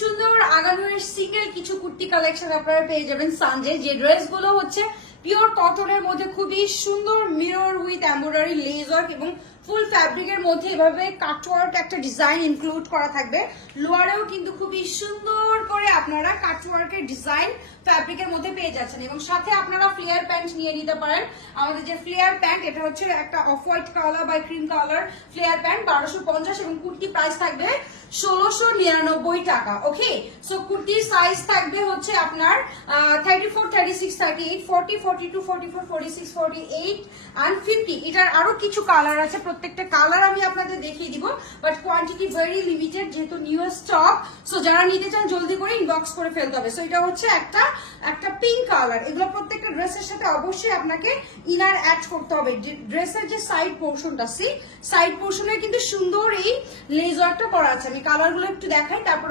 সুন্দর আগানোর সিঙ্গেল কিছু কুর্তি কালেকশন আপনারা পেয়ে যাবেন সানজে, যে ড্রেসগুলো হচ্ছে পিওর কটনের মধ্যে খুবই সুন্দর mirror with embroidery less work এবং ফুল ফ্যাব্রিকের মধ্যে এভাবে কাটওয়ার্ক একটা ডিজাইন ইনক্লুড করা থাকবে। লোয়ারেও কিন্তু খুবই সুন্দর করে আপনারা কাটওয়ার্কের ডিজাইন ফ্যাব্রিকের মধ্যে পেয়ে যাচ্ছেন এবং সাথে আপনারা ফ্লেয়ার প্যান্ট নিয়ে নিতে পারেন। আমাদের যে ফ্লেয়ার প্যান্ট, এটা হচ্ছে একটা অফ হোয়াইট কালার বা ক্রিম কালার ফ্লেয়ার প্যান্ট, 1250 এবং কুর্তি প্রাইস থাকবে 1699 টাকা। ওকে, সো কুর্তির সাইজ থাকবে হচ্ছে আপনার 34, 36, 38, 40, 42, 44, 46, 48 and 50। এটার আরো কিছু কালার আছে, প্রত্যেকটা কালার আমি আপনাদের দেখিয়ে দিব, বাট কোয়ান্টিটি ভেরি লিমিটেড যেহেতু নিউ স্টক। সো যারা নিতে চান জলদি করে ইনবক্স করে ফেলতে হবে। সো এটা হচ্ছে একটা পিঙ্ক কালার। এগুলো প্রত্যেকটা ড্রেসের সাথে অবশ্যই আপনাকে ইনার অ্যাড করতে হবে। ড্রেসের যে সাইড পোর্শনটা, সাইড পোর্শনে কিন্তু সুন্দর এই লেজ ওয়ার্কটা করা আছে। আমি কালারগুলো একটু দেখাই, তারপর